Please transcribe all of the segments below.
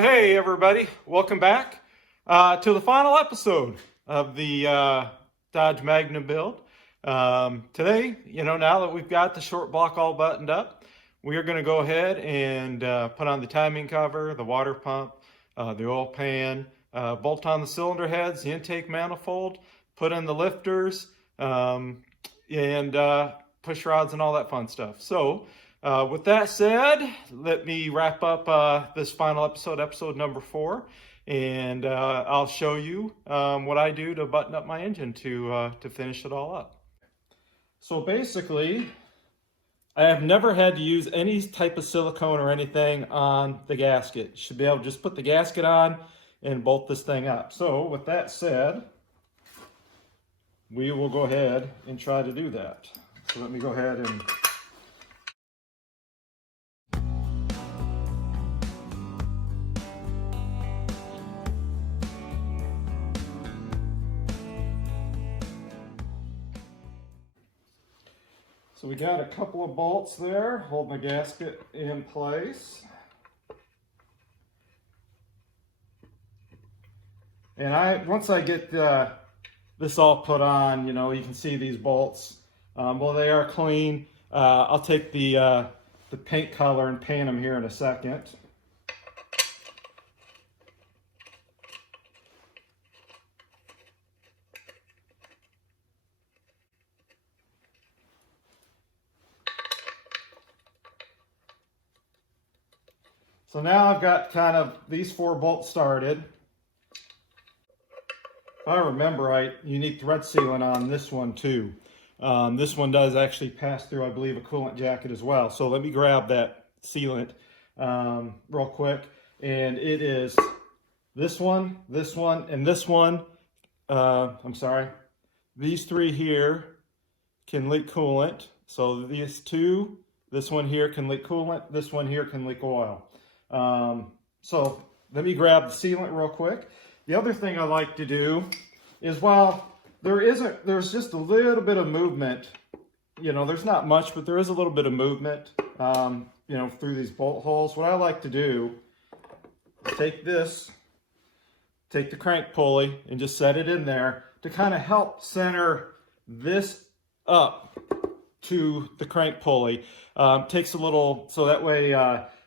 Hey everybody, welcome back to the final episode of the Dodge Magnum build. Today, now that we've got the short block all buttoned up, we are going to go ahead and put on the timing cover, the water pump, the oil pan, bolt on the cylinder heads, the intake manifold, put in the lifters, and push rods and all that fun stuff. So with that said, let me wrap up this final episode number 4, and I'll show you what I do to button up my engine to finish it all up. So basically, I have never had to use any type of silicone or anything on the gasket. You should be able to just put the gasket on and bolt this thing up. So with that said, we will go ahead and try to do that. So let me go ahead and so we got a couple of bolts there holding the gasket in place. And once I get this all put on, you can see these bolts. Well, they are clean. I'll take the paint color and paint them here in a second. So now I've got kind of these 4 bolts started. If I remember right, you need thread sealant on this one too. This one does actually pass through, I believe, a coolant jacket as well. So let me grab that sealant real quick. And it is this one, and this one. I'm sorry. These 3 here can leak coolant. So these 2, this one here can leak coolant. This one here can leak oil. So let me grab the sealant real quick. The other thing I like to do is, while there's just a little bit of movement, there's not much, but there is a little bit of movement, through these bolt holes. What I like to do is take the crank pulley and just set it in there to kind of help center this up to the crank pulley. Takes a little, so that way,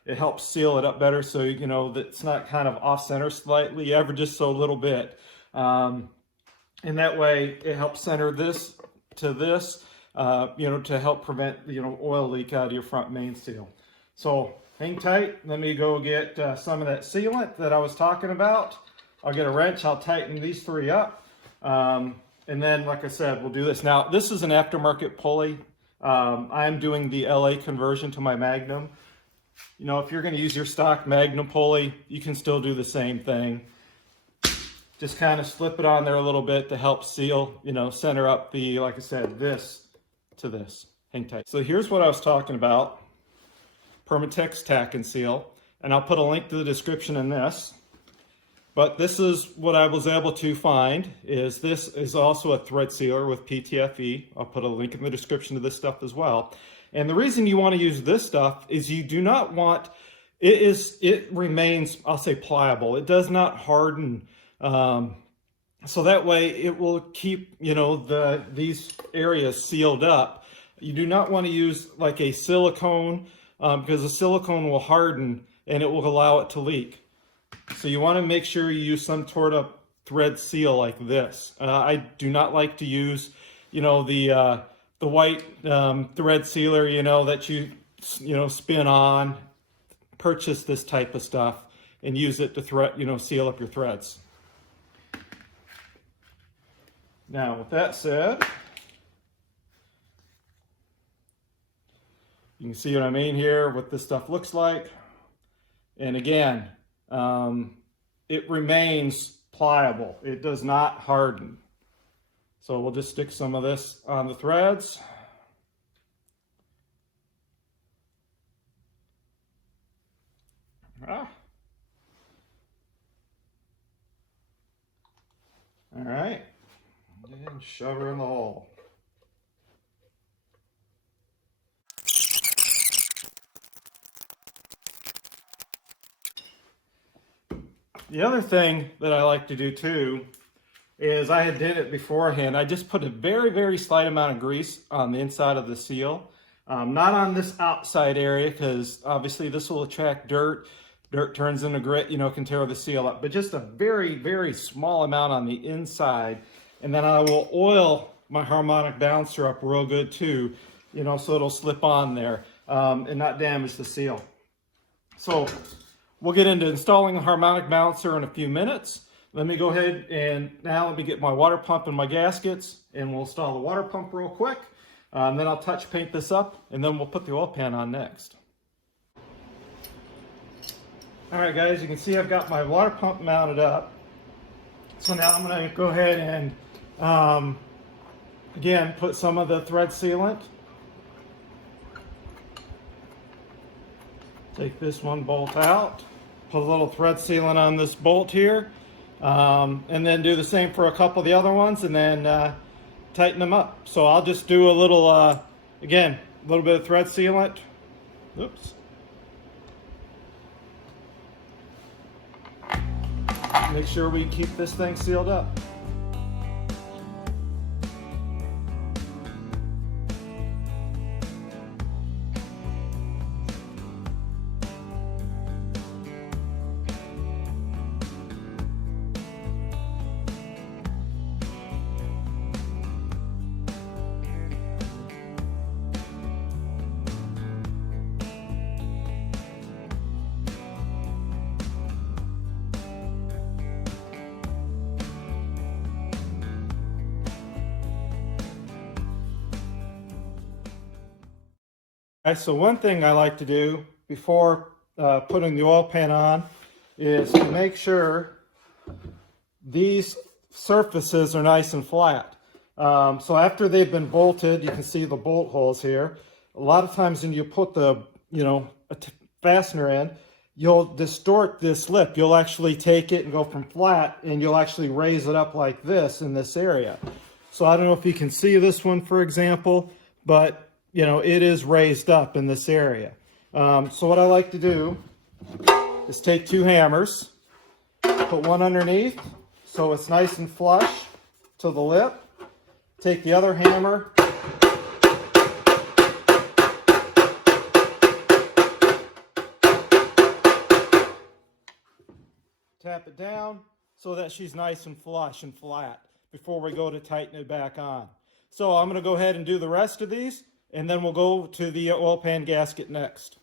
it helps seal it up better, so that it's not kind of off center slightly, ever just so a little bit. And that way it helps center this to this, to help prevent oil leak out of your front main seal. So hang tight. Let me go get some of that sealant that I was talking about. I'll get a wrench. I'll tighten these 3 up, and then, like I said, we'll do this. Now, this is an aftermarket pulley. I'm doing the LA conversion to my Magnum. If you're going to use your stock Magnum pulley, you can still do the same thing. Just kind of slip it on there a little bit to help seal, center up the, like I said, this to this. Hang tight. So here's what I was talking about. Permatix tack and seal. And I'll put a link to the description in this. But this is what I was able to find. This is also a thread sealer with PTFE. I'll put a link in the description to this stuff as well. And the reason you want to use this stuff is you do not want, it remains, I'll say, pliable. It does not harden. So that way it will keep, these areas sealed up. You do not want to use like a silicone, because the silicone will harden and it will allow it to leak. So you want to make sure you use some sort of thread seal like this. I do not like to use, the white thread sealer, that you spin on. Purchase this type of stuff and use it to seal up your threads. Now, with that said, you can see what I mean here, what this stuff looks like. And again, it remains pliable. It does not harden. So we'll just stick some of this on the threads. All right, and shove her in the hole. The other thing that I like to do too is I had did it beforehand. I just put a very, very slight amount of grease on the inside of the seal. Not on this outside area, because obviously this will attract dirt. Dirt turns into grit, you know, can tear the seal up. But just a very, very small amount on the inside. And then I will oil my harmonic bouncer up real good too, you know, so it'll slip on there and not damage the seal. So we'll get into installing a harmonic bouncer in a few minutes. Let me go ahead and now let me get my water pump and my gaskets, and we'll install the water pump real quick. Then I'll touch paint this up, and then we'll put the oil pan on next. All right, guys, you can see I've got my water pump mounted up. So now I'm going to go ahead and, again, put some of the thread sealant. Take this one bolt out, put a little thread sealant on this bolt here, and then do the same for a couple of the other ones, and then tighten them up. So I'll just do a little, again, a little bit of thread sealant. Oops. Make sure we keep this thing sealed up. Okay, so one thing I like to do before putting the oil pan on is to make sure these surfaces are nice and flat. So after they've been bolted, you can see the bolt holes here. A lot of times when you put the, fastener in, you'll distort this lip. You'll actually take it and go from flat, and you'll actually raise it up like this in this area. So I don't know if you can see this one, for example, but it is raised up in this area. So what I like to do is take two hammers, put one underneath so it's nice and flush to the lip. Take the other hammer, tap it down so that she's nice and flush and flat before we go to tighten it back on. So I'm going to go ahead and do the rest of these, and then we'll go to the oil pan gasket next.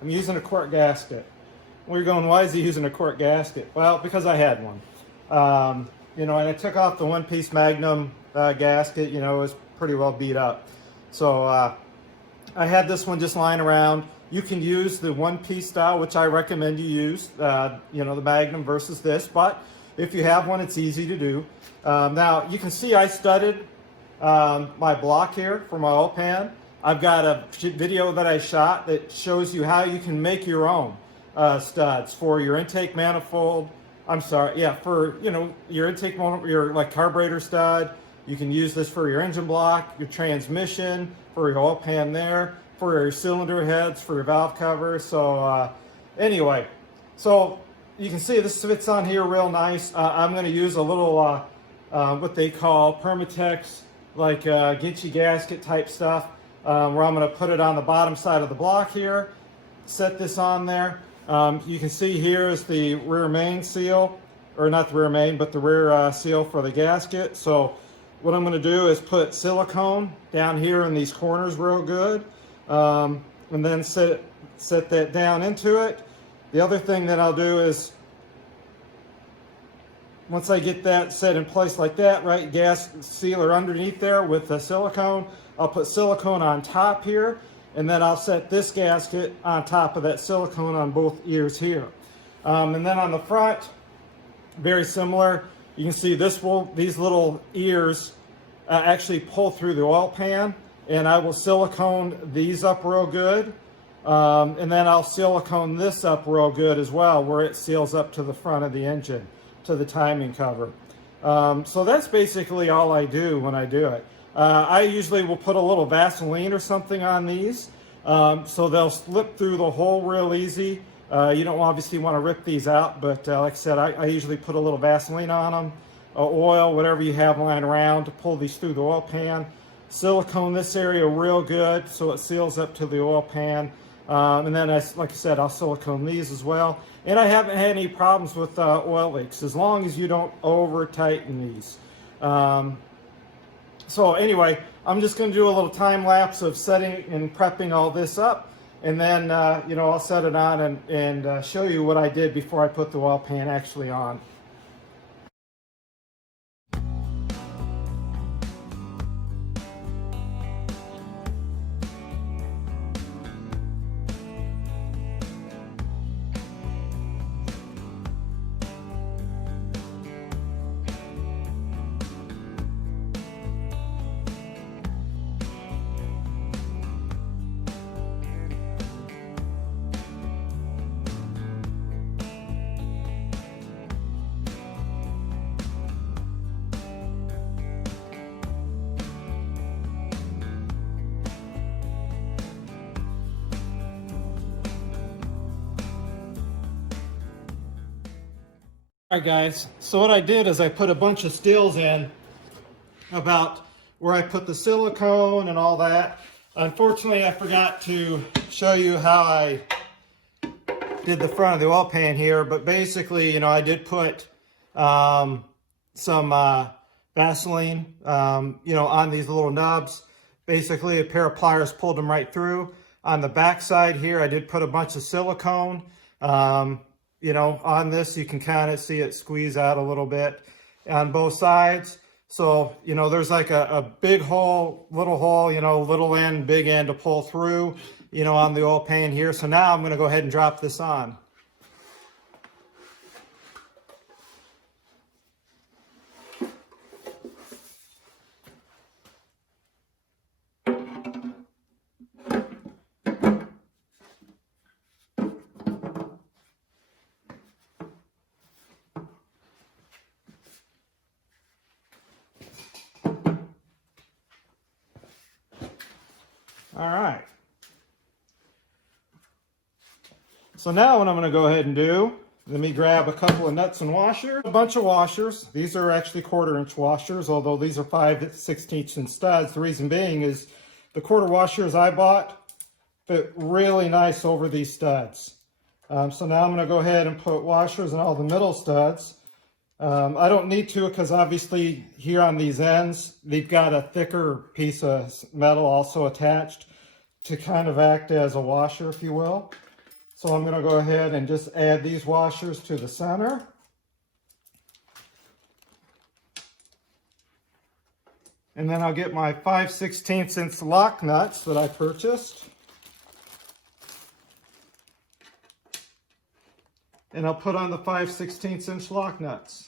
I'm using a quart gasket. We're going, why is he using a quart gasket? Well, because I had one. And I took off the one-piece Magnum gasket. It was pretty well beat up. So I had this one just lying around. You can use the one-piece style, which I recommend you use, the Magnum versus this. But if you have one, it's easy to do. Now, you can see I studded my block here for my oil pan. I've got a video that I shot that shows you how you can make your own studs for your intake manifold. For your intake manifold, your carburetor stud. You can use this for your engine block, your transmission, for your oil pan there, for your cylinder heads, for your valve covers. So anyway, so you can see this fits on here real nice. I'm going to use a little what they call Permatix, Ginchy gasket type stuff. Where I'm going to put it on the bottom side of the block here, set this on there. You can see here is the rear main seal, or not the rear main, but the rear seal for the gasket. So what I'm going to do is put silicone down here in these corners real good, and then set that down into it. The other thing that I'll do is, once I get that set in place like that, right, gas sealer underneath there with the silicone, I'll put silicone on top here, and then I'll set this gasket on top of that silicone on both ears here. And then on the front, very similar. You can see these little ears actually pull through the oil pan, and I will silicone these up real good. And then I'll silicone this up real good as well, where it seals up to the front of the engine, to the timing cover. So that's basically all I do when I do it. I usually will put a little Vaseline or something on these, so they'll slip through the hole real easy. You don't obviously want to rip these out, but like I said, I usually put a little Vaseline on them, oil, whatever you have lying around to pull these through the oil pan. Silicone this area real good so it seals up to the oil pan. And then, like I said, I'll silicone these as well. And I haven't had any problems with oil leaks, as long as you don't over tighten these. So anyway, I'm just going to do a little time lapse of setting and prepping all this up. And then, you know, I'll set it on and show you what I did before I put the oil pan actually on. Alright guys, so what I did is I put a bunch of stills in about where I put the silicone and all that. Unfortunately, I forgot to show you how I did the front of the oil pan here, but basically, you know, I did put some Vaseline, you know, on these little nubs. Basically, a pair of pliers pulled them right through. On the back side here, I did put a bunch of silicone. You know, on this, you can kind of see it squeeze out a little bit on both sides. So, you know, there's like a big hole, you know, little end, big end to pull through, you know, on the oil pan here. So now I'm going to go ahead and drop this on. All right. So now what I'm going to go ahead and do, let me grab a couple of nuts and washers, a bunch of washers. These are actually 1/4 inch washers, although these are 5/16 inch studs. The reason being is the 1/4 washers I bought fit really nice over these studs. So now I'm going to go ahead and put washers on all the middle studs. I don't need to, because obviously here on these ends, they've got a thicker piece of metal also attached to kind of act as a washer, if you will. So I'm going to go ahead and just add these washers to the center. And then I'll get my 5/16 inch lock nuts that I purchased. And I'll put on the 5/16 inch lock nuts.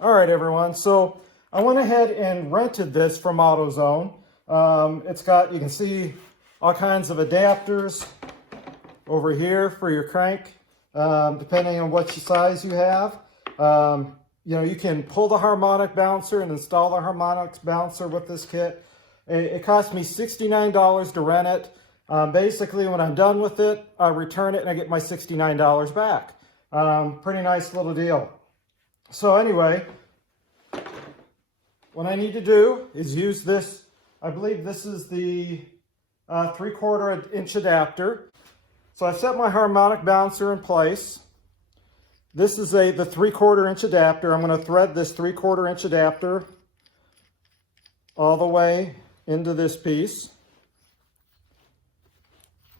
All right, everyone. So I went ahead and rented this from AutoZone. It's got, you can see all kinds of adapters over here for your crank, depending on what size you have. You know, you can pull the harmonic bouncer and install the harmonic bouncer with this kit. It cost me $69 to rent it. Basically, when I'm done with it, I return it and I get my $69 back. Pretty nice little deal. So anyway, what I need to do is use this. I believe this is the 3/4 inch adapter. So I set my harmonic bouncer in place. This is the 3/4 inch adapter. I'm going to thread this 3/4 inch adapter all the way into this piece.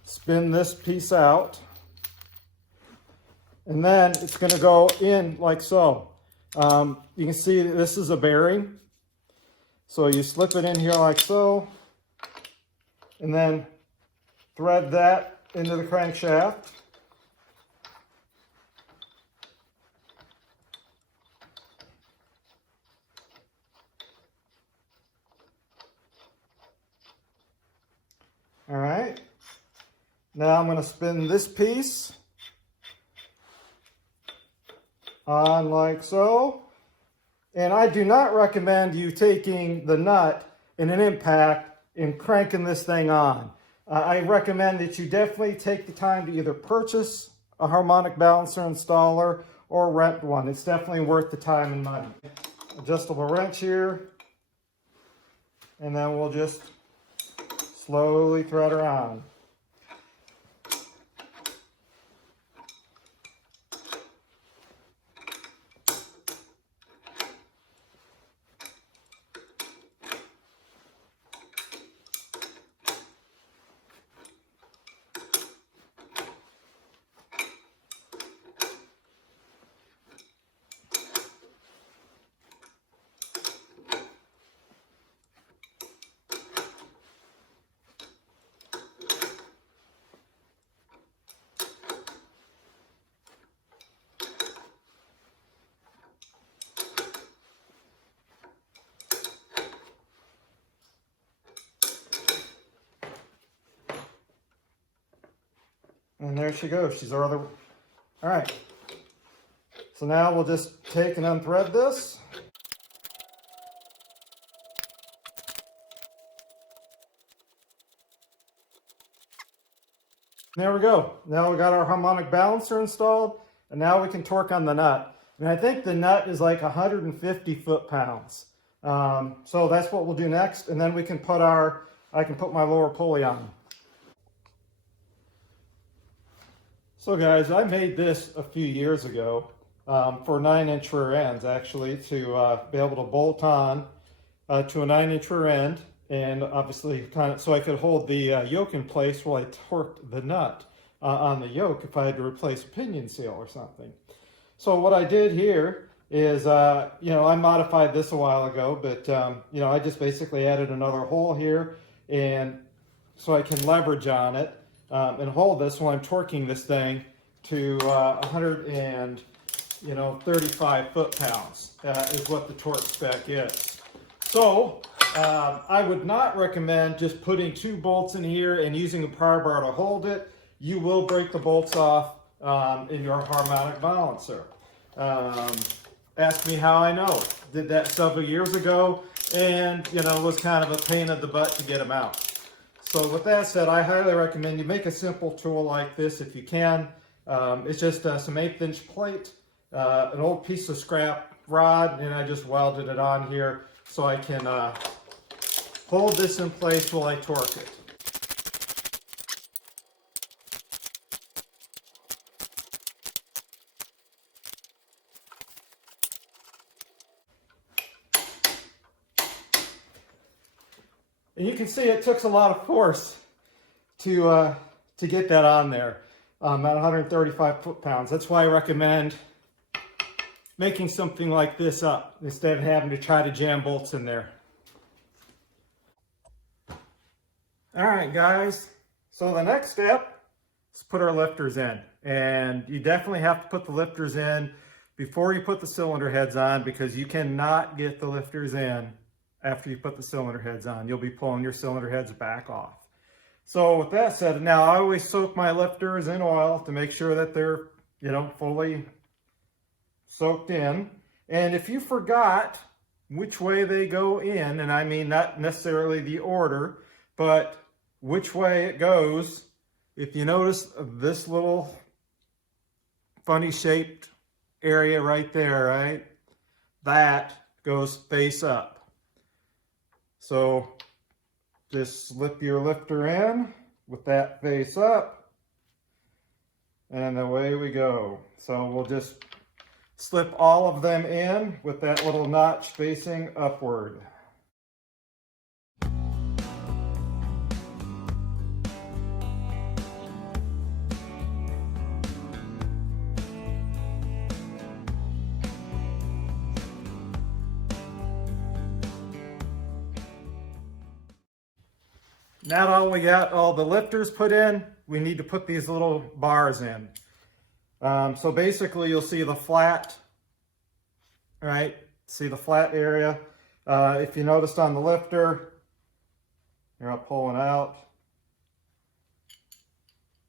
Spin this piece out. And then it's going to go in like so. You can see this is a bearing. So you slip it in here like so. And then thread that into the crankshaft. All right. Now I'm going to spin this piece on like so. And I do not recommend you taking the nut in an impact and cranking this thing on. I recommend that you definitely take the time to either purchase a harmonic balancer installer or rent one. It's definitely worth the time and money. Adjustable wrench here. And then we'll just slowly thread her on. And there she goes. She's our other. All right. So now we'll just take and unthread this. There we go. Now we got our harmonic balancer installed, and now we can torque on the nut. And I think the nut is like 150 foot-pounds. So that's what we'll do next, and then we can put I can put my lower pulley on. So guys, I made this a few years ago for 9-inch rear ends, actually, to be able to bolt on to a 9-inch rear end, and obviously kind of so I could hold the yoke in place while I torqued the nut on the yoke if I had to replace a pinion seal or something. So what I did here is, I modified this a while ago, but I just basically added another hole here, and so I can leverage on it and hold this while I'm torquing this thing to 135 foot-pounds is what the torque spec is. So I would not recommend just putting 2 bolts in here and using a power bar to hold it. You will break the bolts off in your harmonic balancer. Ask me how I know. Did that several years ago, and it was kind of a pain in the butt to get them out. So with that said, I highly recommend you make a simple tool like this if you can. It's just some 1/8-inch plate, an old piece of scrap rod, and I just welded it on here so I can hold this in place while I torque it. And you can see it took a lot of force to get that on there at 135 foot-pounds. That's why I recommend making something like this up instead of having to try to jam bolts in there. All right, guys. So the next step is put our lifters in. And you definitely have to put the lifters in before you put the cylinder heads on, because you cannot get the lifters in after you put the cylinder heads on. You'll be pulling your cylinder heads back off. So with that said, now I always soak my lifters in oil to make sure that they're, fully soaked in. And if you forgot which way they go in, and I mean not necessarily the order, but which way it goes, if you notice this little funny shaped area right there, right? That goes face up. So just slip your lifter in with that face up, and away we go. So we'll just slip all of them in with that little notch facing upward. Now that we got all the lifters put in, we need to put these little bars in. So basically you'll see the flat, right? See the flat area. If you noticed on the lifter, here I'll pull it out.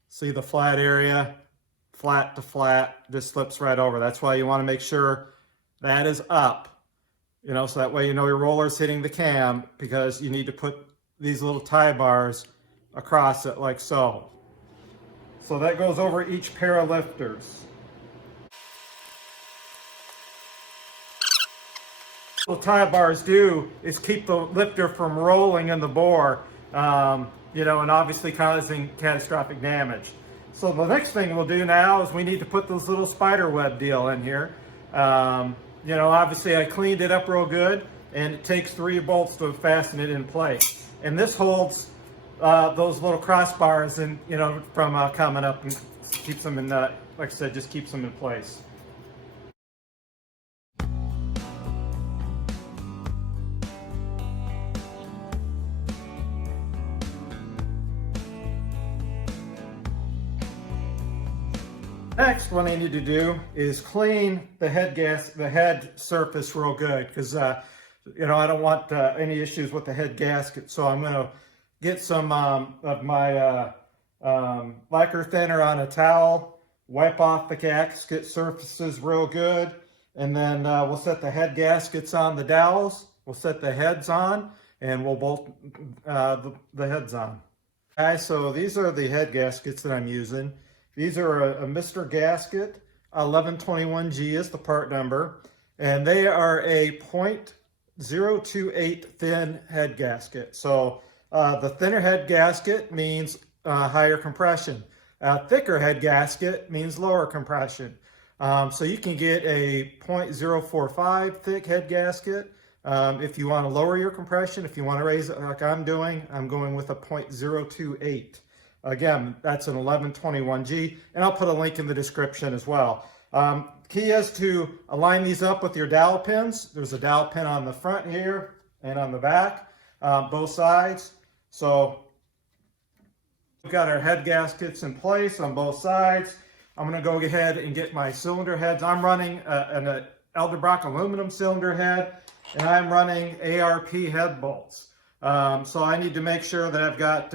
See the flat area, flat to flat, just slips right over. That's why you want to make sure that is up, you know, so that way you know your roller's hitting the cam, because you need to put these little tie bars across it like so. So that goes over each pair of lifters. What tie bars do is keep the lifter from rolling in the bore, you know, and obviously causing catastrophic damage. So the next thing we'll do now is we need to put this little spider web deal in here. You know, obviously I cleaned it up real good, and it takes 3 bolts to fasten it in place. And this holds those little crossbars, and you know, from coming up, and keeps them in, like I said, just keeps them in place. Next, what I need to do is clean the head surface real good, because you know, I don't want any issues with the head gasket. So I'm going to get some of my lacquer thinner on a towel, wipe off the gasket surfaces real good, and then we'll set the head gaskets on the dowels. We'll set the heads on, and we'll bolt the heads on. Guys, so these are the head gaskets that I'm using. These are a Mr. Gasket, 1121G is the part number, and they are a .028 thin head gasket. So the thinner head gasket means higher compression. Thicker head gasket means lower compression. So you can get a .045 thick head gasket if you want to lower your compression. If you want to raise it like I'm doing, I'm going with a .028. Again, that's an 1121G, and I'll put a link in the description as well. Key is to align these up with your dowel pins. There's a dowel pin on the front here and on the back, both sides. So we've got our head gaskets in place on both sides. I'm going to go ahead and get my cylinder heads. I'm running an Edelbrock aluminum cylinder head, and I'm running ARP head bolts. So I need to make sure that I've got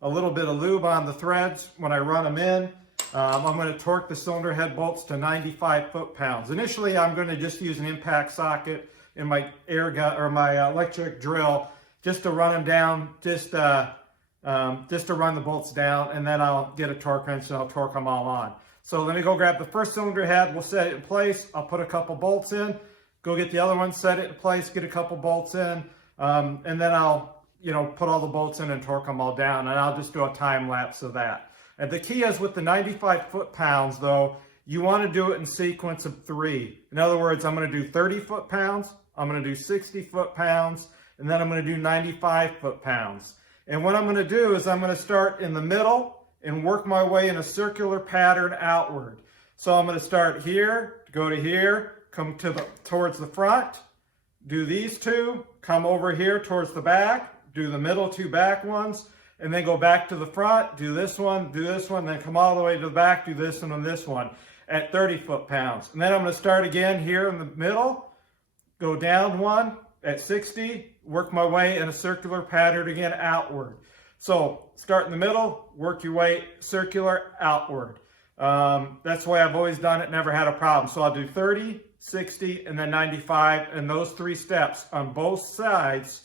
a little bit of lube on the threads when I run them in. I'm going to torque the cylinder head bolts to 95 foot-pounds. Initially, I'm going to just use an impact socket in my air gun or my electric drill, just to run them down, just to run the bolts down, and then I'll get a torque wrench and I'll torque them all on. So let me go grab the first cylinder head. We'll set it in place. I'll put a couple bolts in. Go get the other one, set it in place, get a couple bolts in, and then I'll put all the bolts in and torque them all down, and I'll just do a time lapse of that. And the key is with the 95 foot-pounds, though, you want to do it in sequence of 3. In other words, I'm going to do 30 foot-pounds, I'm going to do 60 foot-pounds, and then I'm going to do 95 foot-pounds. And what I'm going to do is I'm going to start in the middle and work my way in a circular pattern outward. So I'm going to start here, go to here, come towards the front, do these 2, come over here towards the back, do the middle 2 back ones, and then go back to the front, do this one, then come all the way to the back, do this one and this one at 30 foot-pounds. And then I'm going to start again here in the middle, go down 1 at 60, work my way in a circular pattern again outward. So start in the middle, work your way circular outward. That's the way I've always done it, never had a problem. So I'll do 30, 60, and then 95, and those 3 steps on both sides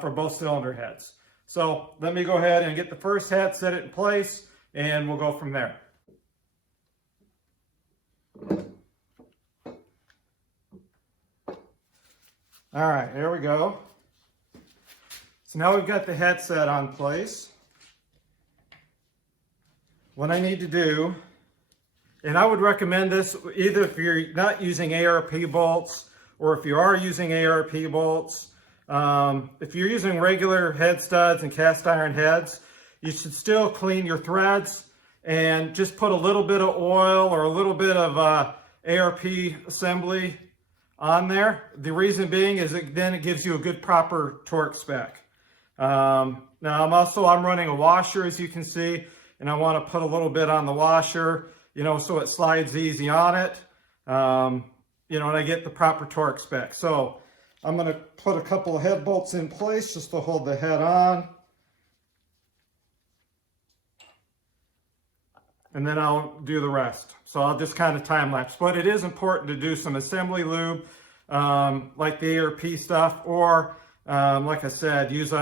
for both cylinder heads. So let me go ahead and get the first head, set it in place, and we'll go from there. All right, here we go. So now we've got the head set on place. What I need to do, and I would recommend this either if you're not using ARP bolts or if you are using ARP bolts. If you're using regular head studs and cast iron heads, you should still clean your threads and just put a little bit of oil or a little bit of ARP assembly on there. The reason being is then it gives you a good proper torque spec. Now I'm running a washer, as you can see, and I want to put a little bit on the washer, you know, so it slides easy on it, you know, and I get the proper torque spec. So I'm going to put a couple of head bolts in place just to hold the head on. And then I'll do the rest. So I'll just kind of time lapse. But it is important to do some assembly lube, like the ARP stuff, or like I said, use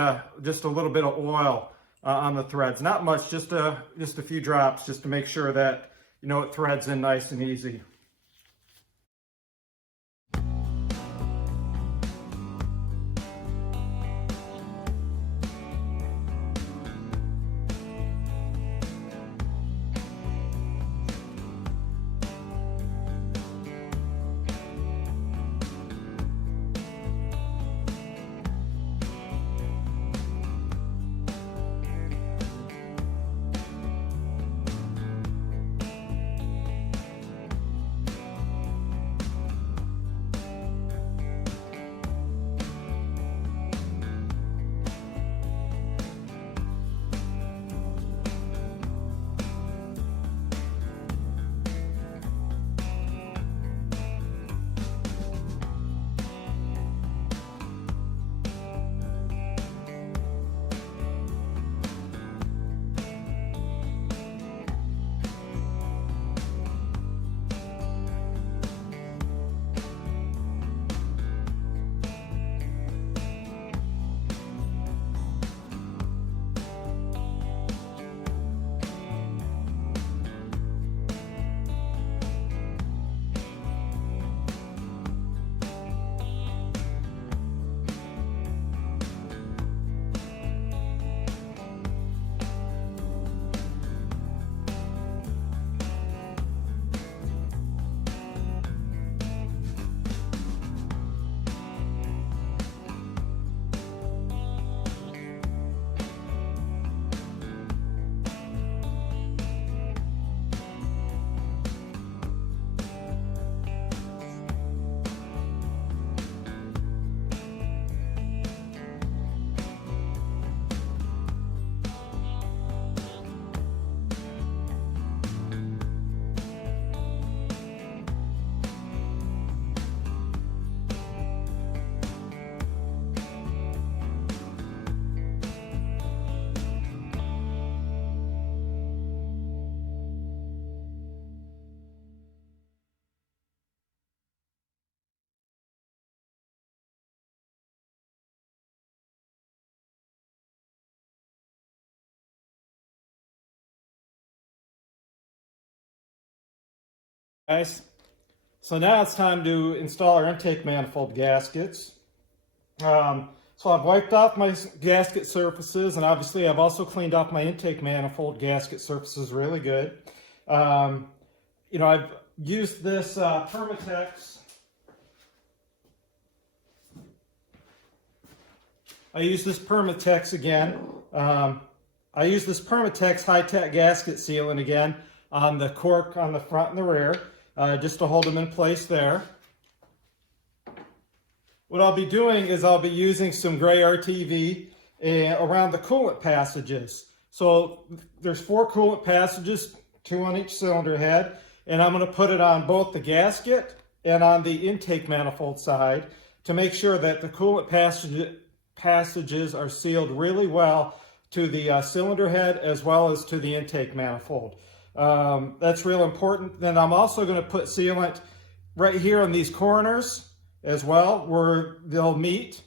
just a little bit of oil on the threads. Not much, just a few drops, just to make sure that, you know, it threads in nice and easy. Guys, so now it's time to install our intake manifold gaskets. So I've wiped off my gasket surfaces, and obviously I've also cleaned off my intake manifold gasket surfaces really good. You know, I've used this Permatix. I use this Permatix again. I use this Permatix high-tack gasket sealant again on the cork on the front and the rear, just to hold them in place there. What I'll be doing is I'll be using some gray RTV around the coolant passages. So there's 4 coolant passages, 2 on each cylinder head, and I'm going to put it on both the gasket and on the intake manifold side to make sure that the coolant passages are sealed really well to the cylinder head as well as to the intake manifold. That's real important. Then I'm also going to put sealant right here on these corners as well, where they'll meet.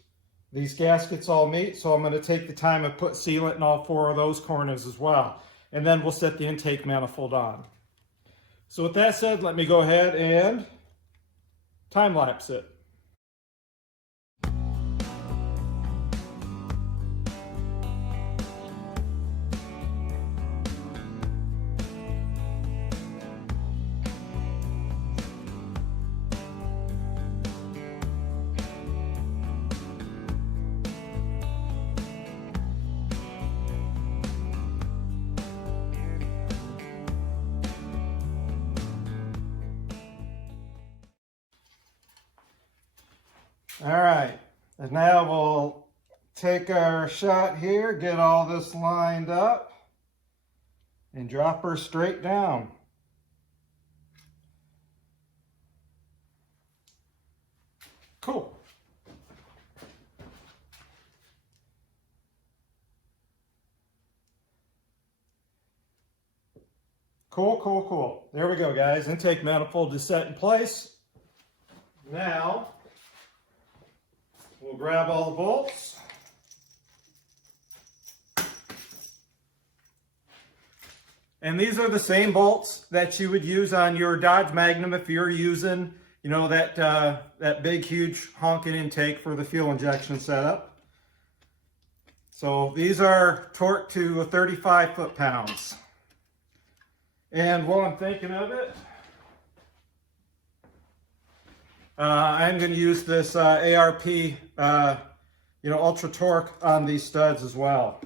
These gaskets all meet, so I'm going to take the time and put sealant in all 4 of those corners as well. And then we'll set the intake manifold on. So with that said, let me go ahead and time lapse it. All right, and now we'll take our shot here, get all this lined up, and drop her straight down. Cool. Cool, cool, cool. There we go, guys. Intake manifold is set in place. Now, we'll grab all the bolts. And these are the same bolts that you would use on your Dodge Magnum if you're using, you know, that big, huge honking intake for the fuel injection setup. So these are torqued to 35 foot-pounds. And while I'm thinking of it, I'm going to use this ARP, ultra torque on these studs as well.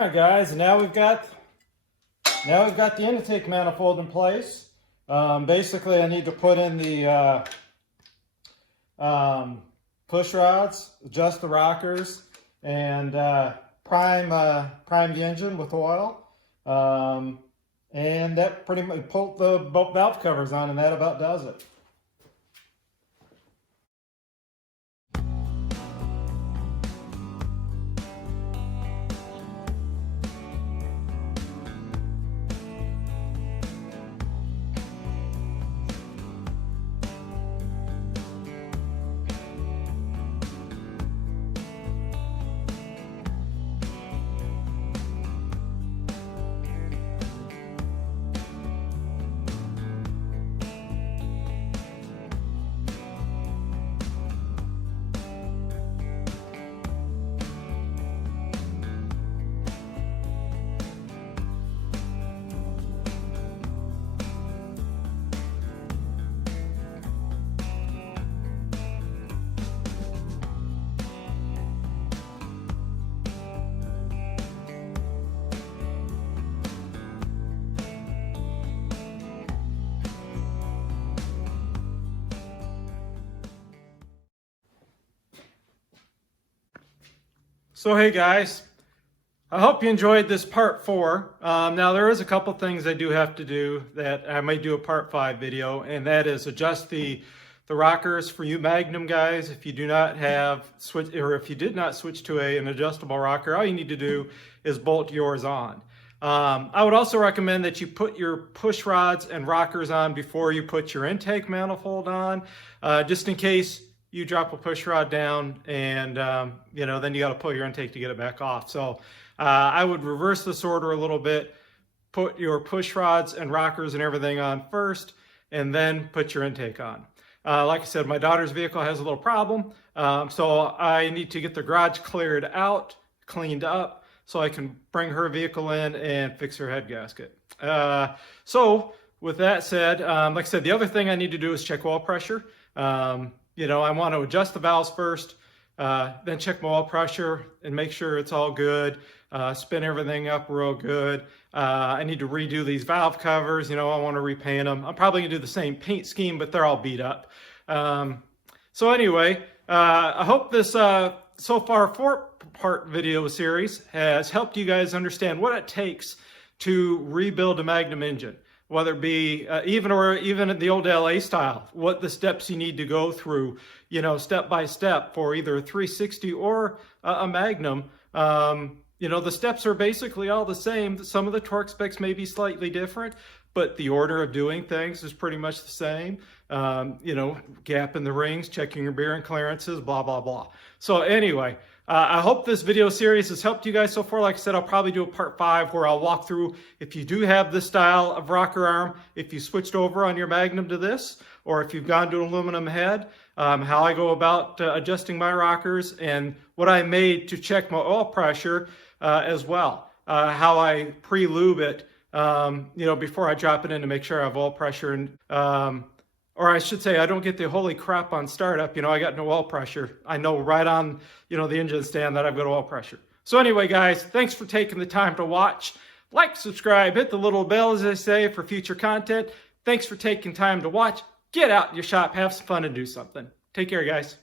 All right, guys, now we've got the intake manifold in place. Basically, I need to put in the push rods, adjust the rockers, and prime the engine with oil. And that pretty much pull the valve covers on, and that about does it. So hey guys, I hope you enjoyed this part 4. Now there is a couple things I do have to do that I might do a part 5 video, and that is adjust the rockers for you Magnum guys. If you do not have switch, or if you did not switch to an adjustable rocker, all you need to do is bolt yours on. I would also recommend that you put your push rods and rockers on before you put your intake manifold on, just in case you drop a push rod down and then you got to pull your intake to get it back off. So I would reverse this order a little bit, put your push rods and rockers and everything on first, and then put your intake on. Like I said, my daughter's vehicle has a little problem, so I need to get the garage cleared out, cleaned up, so I can bring her vehicle in and fix her head gasket. So with that said, like I said, the other thing I need to do is check oil pressure. I want to adjust the valves first, then check my oil pressure and make sure it's all good, spin everything up real good. I need to redo these valve covers. I want to repaint them. I'm probably going to do the same paint scheme, but they're all beat up. So anyway, I hope this so far 4-part video series has helped you guys understand what it takes to rebuild a Magnum engine. whether it be even in the old LA style, what the steps you need to go through, you know, step by step for either a 360 or a Magnum. You know, the steps are basically all the same. Some of the torque specs may be slightly different, but the order of doing things is pretty much the same. You know, gap in the rings, checking your bearing clearances, blah, blah, blah. So anyway, I hope this video series has helped you guys so far. Like I said, I'll probably do a part 5 where I'll walk through, if you do have this style of rocker arm, if you switched over on your Magnum to this, or if you've gone to an aluminum head, how I go about adjusting my rockers, and what I made to check my oil pressure as well. How I pre-lube it, you know, before I drop it in to make sure I have oil pressure. And or I should say, I don't get the holy crap on startup, you know, I got no oil pressure. I know right on, you know, the engine stand that I've got oil pressure. So anyway, guys, thanks for taking the time to watch. Like, subscribe, hit the little bell, as I say, for future content. Thanks for taking time to watch. Get out in your shop, have some fun, and do something. Take care, guys.